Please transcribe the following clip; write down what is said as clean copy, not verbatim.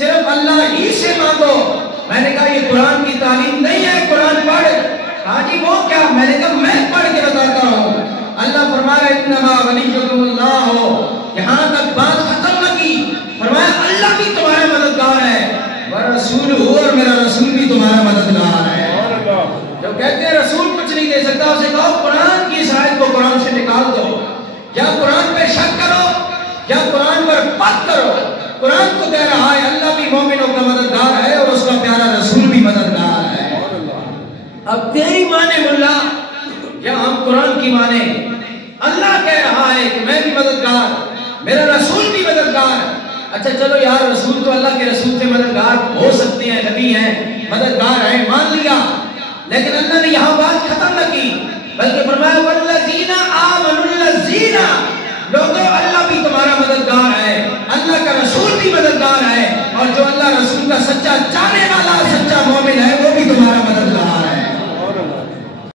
صرف اللہ ہی سے مانگو۔ میں نے کہا یہ قرآن کی تعلیم نہیں ہے، قرآن پڑھ۔ کہا جی وہ کیا؟ میں نے کہا میں پڑھ کے بتاتا ہوں۔ اللہ فرمایا انما ولیکم اللہ ہو، یہاں تک بات ختم نہ کی، فرمایا اللہ بھی تمہارا مددگار ہے، ورسول ہو، اور میرا رسول بھی تمہارا مددگار ہے۔ جو کہتے ہیں رسول کچھ نہیں دے سکتا، اسے کہو قرآن کی اس آیت کو قرآن سے نکال دو، یا قرآن پہ شک کرو یا قرآن پر پت کرو۔ قرآن تو کہہ رہا ہے اللہ بھی مومنوں کا مددگار ہے اور اس کا پیارا رسول بھی مددگار ہے۔ اب تیری مانے ملا یا ہم قرآن کی مانے؟ اللہ کہہ رہا ہے کہ میں بھی مددگار، میرا رسول بھی مددگار۔ اچھا چلو یار، رسول تو اللہ کے رسول سے مددگار ہو سکتے ہیں، نبی ہیں، مددگار ہیں، مان لیا، لیکن اللہ نے یہاں بات ختم نہ کی، بلکہ فرمایا والذین آمنوا الذین، لوگوں اللہ بھی تمہارا مددگار ہے، اللہ کا رسول بھی مددگار ہے، اور جو اللہ رسول کا سچا چاہنے والا